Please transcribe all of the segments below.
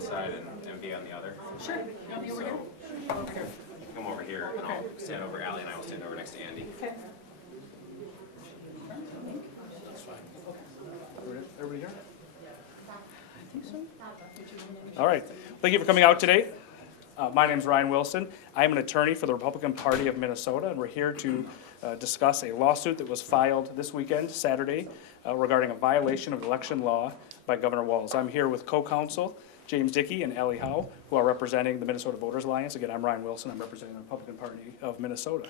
one side and MV on the other. Sure. You want me over here? Over here. Come over here, and I'll stand over. Allie and I will stand over next to Andy. Okay. That's fine. Everybody here? All right. Thank you for coming out today. My name is Ryan Wilson. I am an attorney for the Republican Party of Minnesota, and we're here to discuss a lawsuit that was filed this weekend, Saturday, regarding a violation of election law by Governor Walz. I'm here with co-counsel James Dickey and Allie Howe, who are representing the Minnesota Voters Alliance. Again, I'm Ryan Wilson. I'm representing the Republican Party of Minnesota.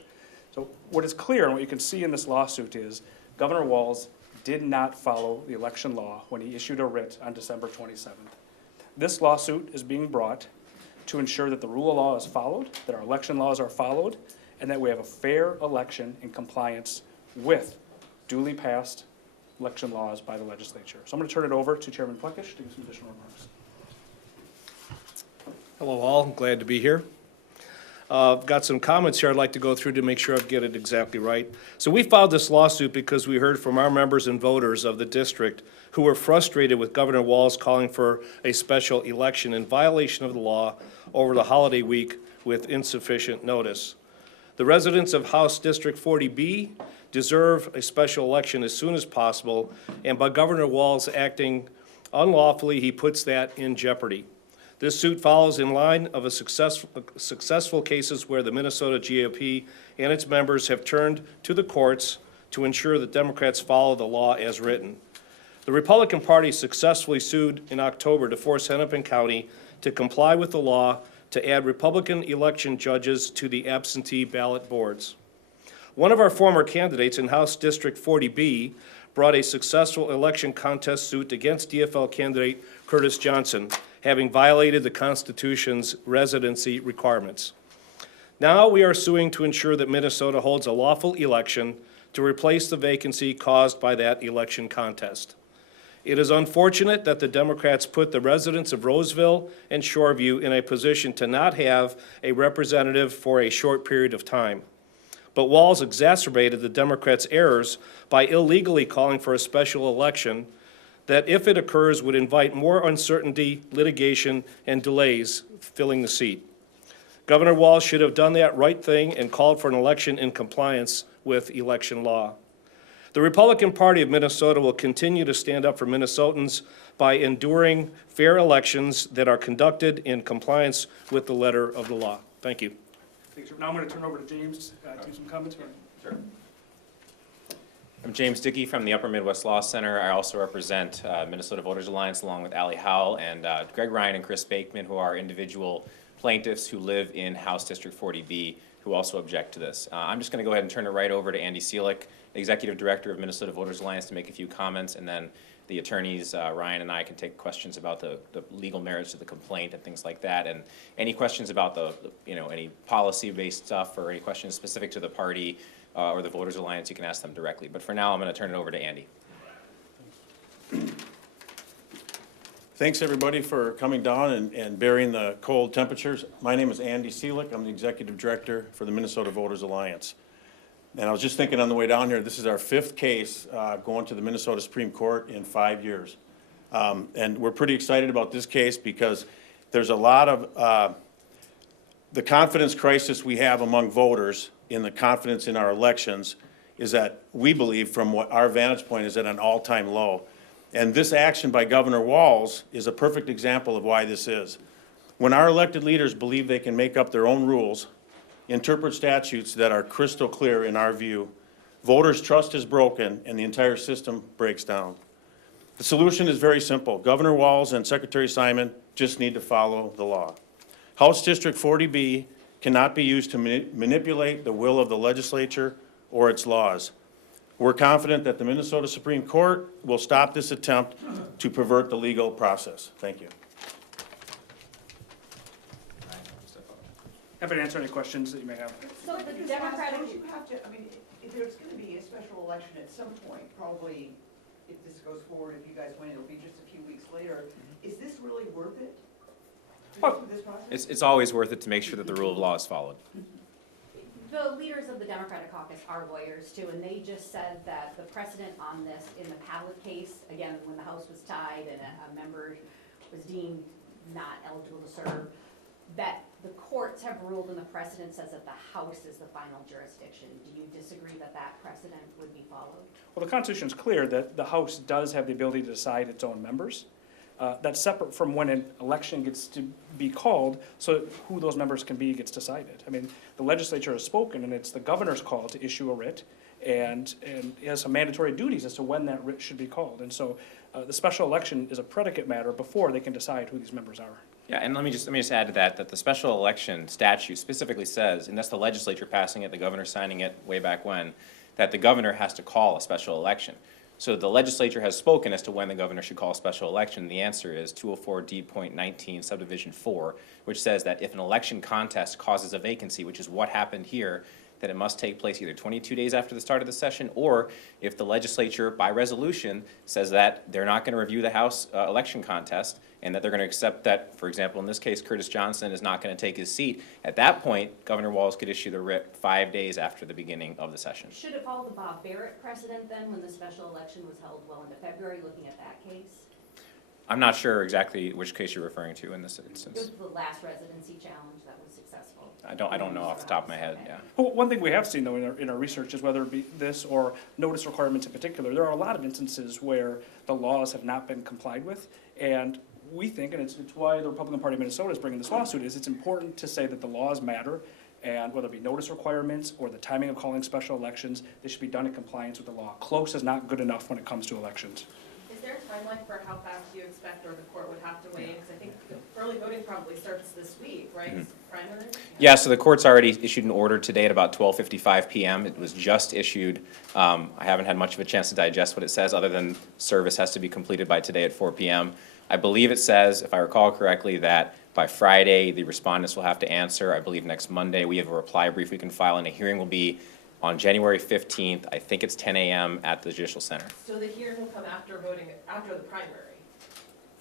So what is clear and what you can see in this lawsuit is Governor Walz did not follow the election law when he issued a writ on December 27th. This lawsuit is being brought to ensure that the rule of law is followed, that our election laws are followed, and that we have a fair election in compliance with duly passed election laws by the legislature. So I'm going to turn it over to Chairman Plekish to give some additional remarks. Hello all, glad to be here. I've got some comments here I'd like to go through to make sure I get it exactly right. So we filed this lawsuit because we heard from our members and voters of the district who were frustrated with Governor Walz calling for a special election in violation of the law over the holiday week with insufficient notice. The residents of House District 40B deserve a special election as soon as possible, and by Governor Walz acting unlawfully, he puts that in jeopardy. This suit follows in line of successful cases where the Minnesota GOP and its members have turned to the courts to ensure that Democrats follow the law as written. The Republican Party successfully sued in October to force Hennepin County to comply with the law to add Republican election judges to the absentee ballot boards. One of our former candidates in House District 40B brought a successful election contest suit against DFL candidate Curtis Johnson, having violated the Constitution's residency requirements. Now we are suing to ensure that Minnesota holds a lawful election to replace the vacancy caused by that election contest. It is unfortunate that the Democrats put the residents of Roseville and Shoreview in a position to not have a representative for a short period of time. But Walz exacerbated the Democrats' errors by illegally calling for a special election that, if it occurs, would invite more uncertainty, litigation, and delays filling the seat. Governor Walz should have done that right thing and called for an election in compliance with election law. The Republican Party of Minnesota will continue to stand up for Minnesotans by enduring fair elections that are conducted in compliance with the letter of the law. Thank you. Thanks. Now I'm going to turn over to James to some comments. Sure. I'm James Dickey from the Upper Midwest Law Center. I also represent Minnesota Voters Alliance along with Allie Howe and Greg Ryan and Chris Bakeman, who are individual plaintiffs who live in House District 40B who also object to this. I'm just going to go ahead and turn it right over to Andy Seelick, Executive Director of Minnesota Voters Alliance, to make a few comments, and then the attorneys, Ryan and I, can take questions about the legal merits of the complaint and things like that, and any questions about any policy-based stuff or any questions specific to the party or the Voters Alliance, you can ask them directly. But for now, I'm going to turn it over to Andy. Thanks, everybody, for coming down and bearing the cold temperatures. My name is Andy Seelick. I'm the Executive Director for the Minnesota Voters Alliance. And I was just thinking on the way down here, this is our 5th case going to the Minnesota Supreme Court in 5 years. And we're pretty excited about this case because there's a lot of the confidence crisis we have among voters in the confidence in our elections is that we believe, from what our vantage point, is at an all-time low. And this action by Governor Walz is a perfect example of why this is. When our elected leaders believe they can make up their own rules, interpret statutes that are crystal clear in our view, voters' trust is broken and the entire system breaks down. The solution is very simple. Governor Walz and Secretary Simon just need to follow the law. House District 40B cannot be used to manipulate the will of the legislature or its laws. We're confident that the Minnesota Supreme Court will stop this attempt to pervert the legal process. Thank you. Happy to answer any questions that you may have. So the Democratic, You have to, I mean, if there's going to be a special election at some point, probably if this goes forward, if you guys win, it'll be just a few weeks later. Is this really worth it? This process? It's always worth it to make sure that the rule of law is followed. The leaders of the Democratic caucus are lawyers too, and they just said that the precedent on this in the Padlet case, again, when the House was tied and a member was deemed not eligible to serve, that the courts have ruled and the precedent says that the House is the final jurisdiction. Do you disagree that that precedent would be followed? Well, the Constitution is clear that the House does have the ability to decide its own members. That's separate from when an election gets to be called, so who those members can be gets decided. I mean, the legislature has spoken, and it's the governor's call to issue a writ, and it has some mandatory duties as to when that writ should be called. And so the special election is a predicate matter before they can decide who these members are. Yeah, and let me just add to that, that the special election statute specifically says, and that's the legislature passing it, the governor signing it way back when, that the governor has to call a special election. So the legislature has spoken as to when the governor should call a special election. The answer is 204D.19 subdivision 4, which says that if an election contest causes a vacancy, which is what happened here, that it must take place either 22 days after the start of the session, or if the legislature, by resolution, says that they're not going to review the House election contest, and that they're going to accept that, for example, in this case, Curtis Johnson is not going to take his seat. At that point, Governor Walz could issue the writ 5 days after the beginning of the session. Should it follow the Bob Barrett precedent then, when the special election was held well into February, looking at that case? I'm not sure exactly which case you're referring to in this It instance. was the last residency challenge that was successful. I don't know off the top of my head, yeah. Well, one thing we have seen, though, in our research is whether it be this or notice requirements in particular, there are a lot of instances where the laws have not been complied with, and we think, and it's why the Republican Party of Minnesota is bringing this lawsuit, is it's important to say that the laws matter, and whether it be notice requirements or the timing of calling special elections, they should be done in compliance with the law. Close is not good enough when it comes to elections. Is there a timeline for how fast you expect or the court would have to weigh in? Because I think the early voting probably starts this week, right? It's primary? Yeah, so the court's already issued an order today at about 12:55 p.m. It was just issued. I haven't had much of a chance to digest what it says, other than service has to be completed by today at 4 p.m. I believe it says, if I recall correctly, that by Friday, the respondents will have to answer. I believe next Monday, we have a reply brief we can file, and a hearing will be on January 15th. I think it's 10 a.m. at the Judicial Center. So the hearing will come after voting, after the primary?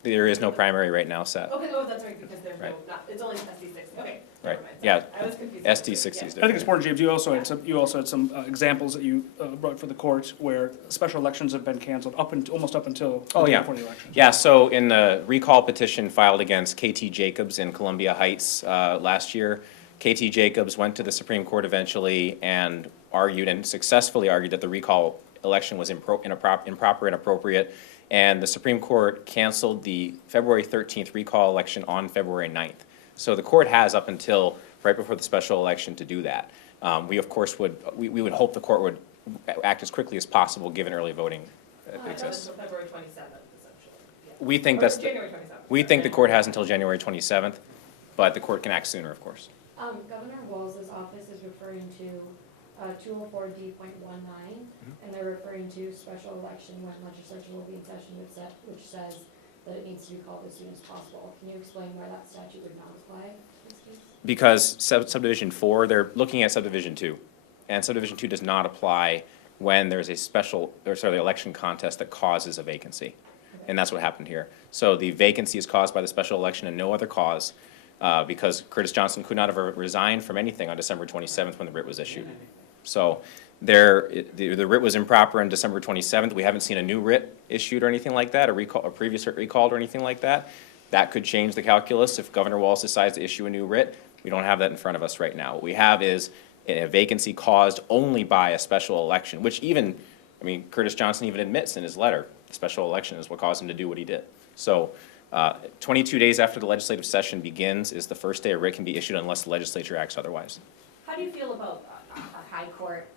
There is no primary right now set. Okay, oh, that's right, because there's no, Right. it's only SD6, okay. Right, never mind, yeah. sorry. I was confused. SD60 is I think it's different. important, James, you also had some examples that you brought for the court where special elections have been canceled almost up until the Oh, day yeah. before the election. Yeah, so in the recall petition filed against KT Jacobs in Columbia Heights last year, KT Jacobs went to the Supreme Court eventually and argued, and successfully argued, that the recall election was improper, inappropriate, and the Supreme Court canceled the February 13th recall election on February 9th. So the court has up until right before the special election to do that. We, of course, would hope the court would act as quickly as possible, given early voting exists. Until February 27th, essentially. Yeah. We think Or that's, January 27th. we think the court has until January 27th, but the court can act sooner, of course. Governor Walz's office is referring to 204D.19, and they're referring to special election when legislature will be in session, which says that it needs to be called as soon as possible. Can you explain why that statute would not apply in this case? Because subdivision 4, they're looking at subdivision 2, and subdivision 2 does not apply when there's a election contest that causes a vacancy. And that's what happened here. So the vacancy is caused by the special election and no other cause, because Curtis Johnson could not have resigned from anything on December 27th when the writ was issued. So the writ was improper on December 27th. We haven't seen a new writ issued or anything like that, a previous writ recalled or anything like that. That could change the calculus if Governor Walz decides to issue a new writ. We don't have that in front of us right now. What we have is a vacancy caused only by a special election, which Curtis Johnson even admits in his letter, the special election is what caused him to do what he did. So 22 days after the legislative session begins is the first day a writ can be issued unless the legislature acts otherwise. How do you feel about our high court?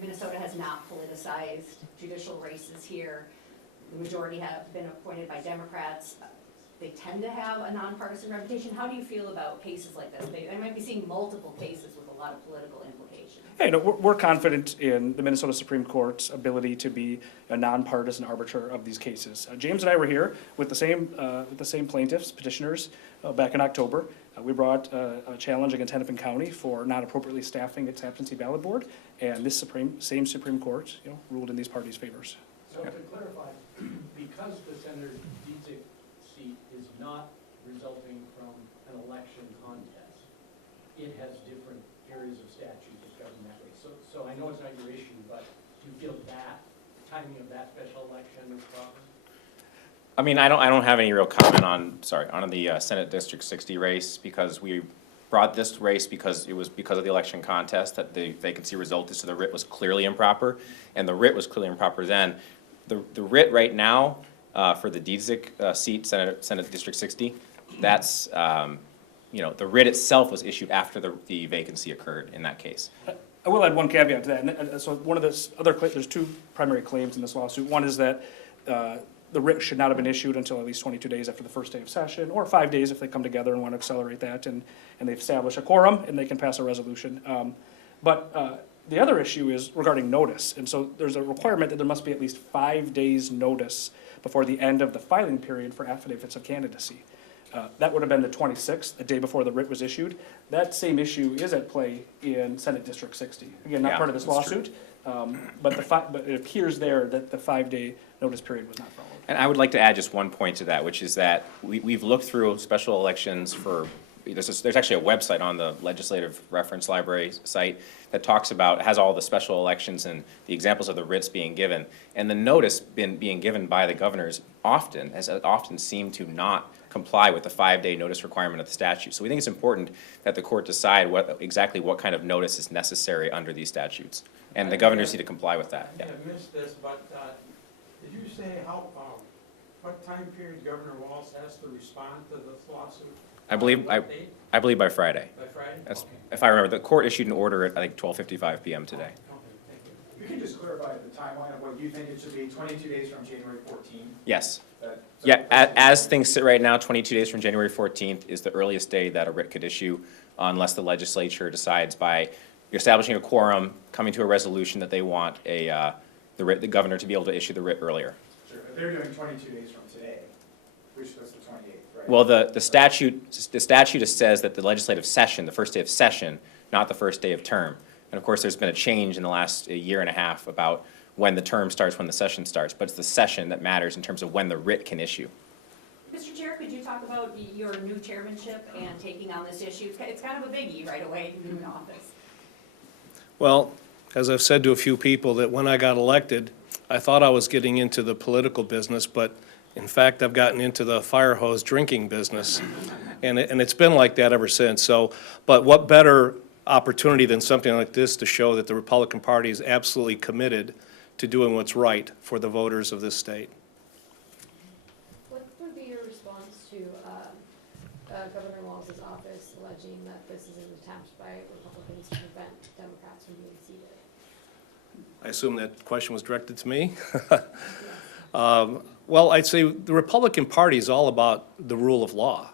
Minnesota has not politicized judicial races here. The majority have been appointed by Democrats. They tend to have a nonpartisan reputation. How do you feel about cases like this? I might be seeing multiple cases with a lot of political implications. Hey, no, we're confident in the Minnesota Supreme Court's ability to be a nonpartisan arbiter of these cases. James and I were here with the same plaintiffs, petitioners, back in October. We brought a challenge against Hennepin County for not appropriately staffing its absentee ballot board, and this same Supreme Court, ruled in these parties' favors. So to clarify, because the Senator Dietzick seat is not resulting from an election contest, it has different areas of statute that govern that way. So I know it's not your issue, but do you feel that timing of that special election is proper? I mean, I don't have any real comment on the Senate District 60 race, because we brought this race because it was because of the election contest that the vacancy resulted, so the writ was clearly improper, and the writ was clearly improper then. The writ right now, for the Dietzick seat, Senate District 60, that's, you know, the writ itself was issued after the vacancy occurred in that case. I will add one caveat to that, and so one of the other, there's two primary claims in this lawsuit. One is that the writ should not have been issued until at least 22 days after the first day of session, or 5 days if they come together and want to accelerate that, and they establish a quorum, and they can pass a resolution. But the other issue is regarding notice, and so there's a requirement that there must be at least 5 days' notice before the end of the filing period for affidavits of candidacy. That would have been the 26th, the day before the writ was issued. That same issue is at play in Senate District 60. Again, not Yeah, part of this that's true. lawsuit, but it appears there that the 5-day notice period was not followed. And I would like to add just one point to that, which is that we've looked through special elections for, there's actually a website on the Legislative Reference Library site that talks about, has all the special elections and the examples of the writs being given. And the notice being given by the governors often seemed to not comply with the 5-day notice requirement of the statute. So we think it's important that the court decide exactly what kind of notice is necessary under these statutes. And the governors need to comply with that. I Yeah. may have missed this, but did you say what time period Governor Walz has to respond to this lawsuit? I believe by Friday. By Friday? That's, Okay. if I remember, the court issued an order at, I think, 12:55 p.m. today. Okay, thank you. You can just clarify the timeline of what you think it should be, 22 days from January 14th? Yes. Yeah, as things sit right now, 22 days from January 14th is the earliest day that a writ could issue, unless the legislature decides by establishing a quorum, coming to a resolution that they want the governor to be able to issue the writ earlier. Sure, but they're doing 22 days from today, which was the 28th, right? Well, the statute says that the legislative session, the first day of session, not the first day of term. And of course, there's been a change in the last year and a half about when the term starts, when the session starts, but it's the session that matters in terms of when the writ can issue. Mr. Chair, could you talk about your new chairmanship and taking on this issue? It's kind of a biggie right away in office. Well, as I've said to a few people, that when I got elected, I thought I was getting into the political business, but in fact, I've gotten into the fire hose drinking business. And it's been like that ever since. So, but what better opportunity than something like this to show that the Republican Party is absolutely committed to doing what's right for the voters of this state. What would be your response to Governor Walz's office alleging that this is an attempt by Republicans to prevent Democrats from being seated? I assume that question was directed to me. Well, I'd say the Republican Party is all about the rule of law.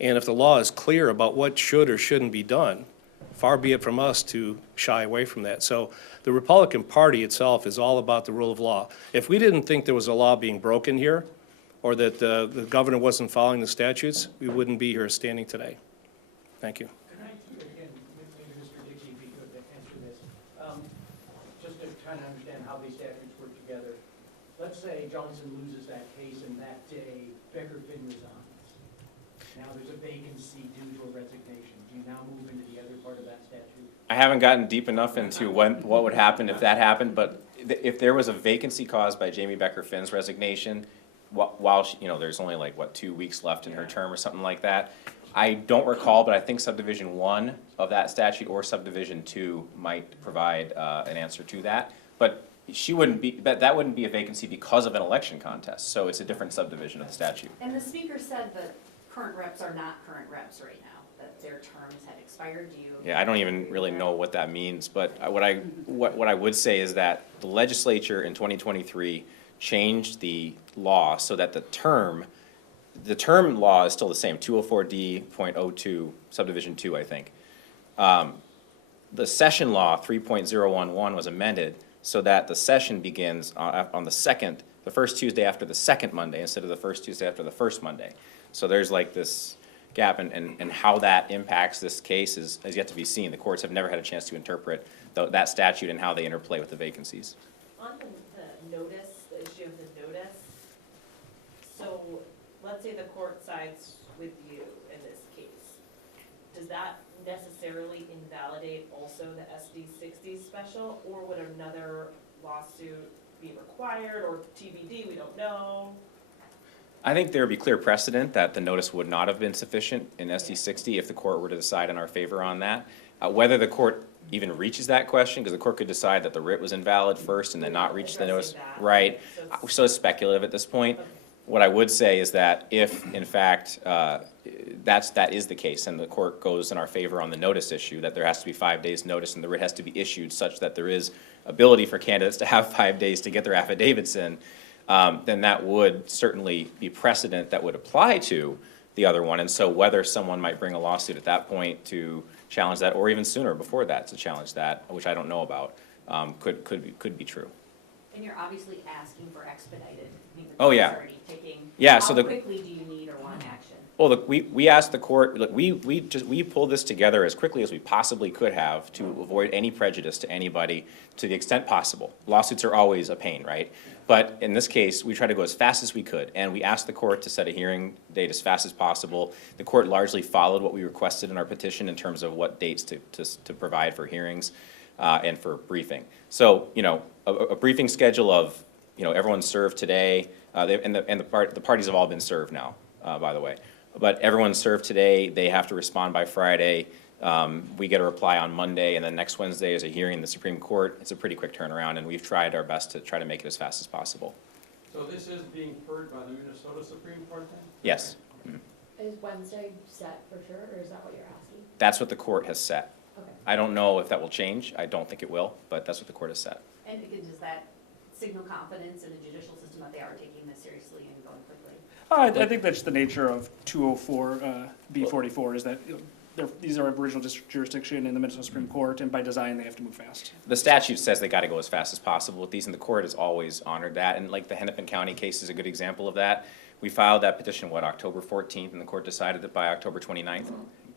And if the law is clear about what should or shouldn't be done, far be it from us to shy away from that. So the Republican Party itself is all about the rule of law. If we didn't think there was a law being broken here, or that the governor wasn't following the statutes, we wouldn't be here standing today. Thank you. Can I, again, maybe Mr. Dickey, if you could answer this, just to kind of understand how these statutes work together. Let's say Johnson loses that case and that day Becker Finn resigns. Now there's a vacancy due to a resignation. Do you now move into the other part of that statute? I haven't gotten deep enough into what would happen if that happened, but if there was a vacancy caused by Jamie Becker Finn's resignation, while she, there's only like, 2 weeks left in her term or something like that, I don't recall, but I think subdivision 1 of that statute or subdivision 2 might provide an answer to that. But that wouldn't be a vacancy because of an election contest, so it's a different subdivision of the statute. And the speaker said that current reps are not current reps right now, that their terms had expired. Do you? Yeah, I don't even really know what that means, but what I would say is that the legislature in 2023 changed the law so that the term law is still the same, 204D.02, subdivision 2, I think. The session law, 3.011, was amended so that the session begins on the first Tuesday after the second Monday instead of the first Tuesday after the first Monday. So there's like this gap, and how that impacts this case is yet to be seen. The courts have never had a chance to interpret that statute and how they interplay with the vacancies. On the notice, the issue of the notice, so let's say the court sides with you in this case. Does that necessarily invalidate also the SD 60 special, or would another lawsuit be required, or TBD, we don't know? I think there would be clear precedent that the notice would not have been sufficient in SD 60 if the court were to decide in our favor on that. Whether the court even reaches that question, because the court could decide that the writ was invalid first and then not reach the notice. Addressing that. Right, So it's- so it's speculative at this point. What I would say is that if, in fact, that is the case, and the court goes in our favor on the notice issue, that there has to be 5 days' notice, and the writ has to be issued such that there is ability for candidates to have 5 days to get their affidavits in, then that would certainly be precedent that would apply to the other one. And so whether someone might bring a lawsuit at that point to challenge that, or even sooner before that to challenge that, which I don't know about, could be true. And you're obviously asking for expedited. I mean, the Oh, yeah. court's already taking- Yeah, so How the- quickly do you need or want action? Well, look, we asked the court, look, we pulled this together as quickly as we possibly could have to avoid any prejudice to anybody to the extent possible. Lawsuits are always a pain, right? But in this case, we tried to go as fast as we could, and we asked the court to set a hearing date as fast as possible. The court largely followed what we requested in our petition in terms of what dates to provide for hearings and for briefing. So, you know, a briefing schedule of, you know, everyone's served today, the parties have all been served now, by the way. But everyone's served today, they have to respond by Friday. We get a reply on Monday, and then next Wednesday is a hearing in the Supreme Court. It's a pretty quick turnaround, and we've tried our best to try to make it as fast as possible. So this is being heard by the Minnesota Supreme Court then? Yes, Is Wednesday set for sure, or is that what you're asking? that's what the court has set. Okay. I don't know if that will change. I don't think it will, but that's what the court has set. And again, does that signal confidence in the judicial system that they are taking this seriously and going quickly? I think that's the nature of 204, B44, is that, you know, these are original district jurisdiction in the Minnesota Supreme Court, and by design, they have to move fast. The statute says they gotta go as fast as possible with these, and the court has always honored that, and like the Hennepin County case is a good example of that. We filed that petition, October 14th, and the court decided that by October 29th,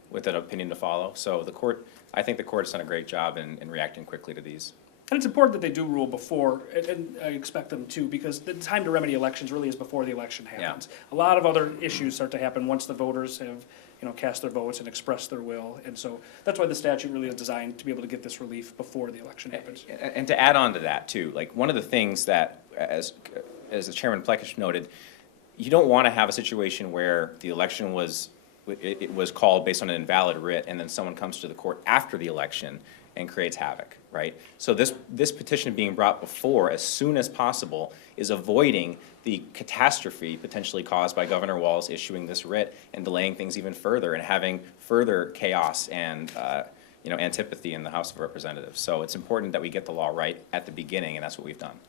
with an opinion to follow. So the court, I think the court has done a great job in reacting quickly to these. And it's important that they do rule before, and I expect them to, because the time to remedy elections really is before the election happens. A lot of other issues start to happen once the voters have, you know, cast their votes and expressed their will. And so that's why the statute really is designed to be able to get this relief before the election happens. And to add on to that too, like one of the things that, as the Chairman Plekish noted, you don't want to have a situation where the election was, it was called based on an invalid writ, and then someone comes to the court after the election and creates havoc, right? So this petition being brought before, as soon as possible, is avoiding the catastrophe potentially caused by Governor Walz issuing this writ and delaying things even further and having further chaos and, you know, antipathy in the House of Representatives. So it's important that we get the law right at the beginning, and that's what we've done.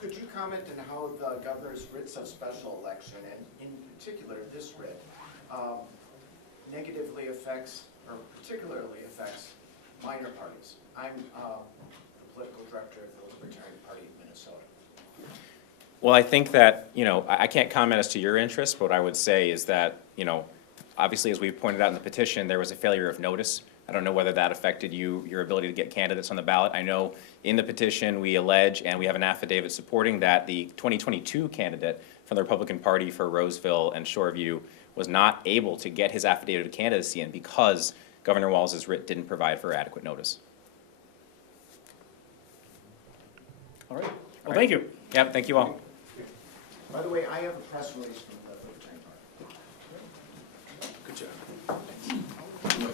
Could you comment on how the governor's writs of special election, and in particular this writ, negatively affects, or particularly affects, minor parties? I'm the political director of the Libertarian Party of Minnesota. Well, I think that, you know, I can't comment as to your interests, but what I would say is that, you know, obviously, as we pointed out in the petition, there was a failure of notice. I don't know whether that affected your ability to get candidates on the ballot. I know in the petition, we allege, and we have an affidavit supporting that the 2022 candidate from the Republican Party for Roseville and Shoreview was not able to get his affidavit of candidacy in because Governor Walz's writ didn't provide for adequate notice. All right. Well, thank you. Yep, thank you all. By the way, I have a press release from the Libertarian Party. Good job.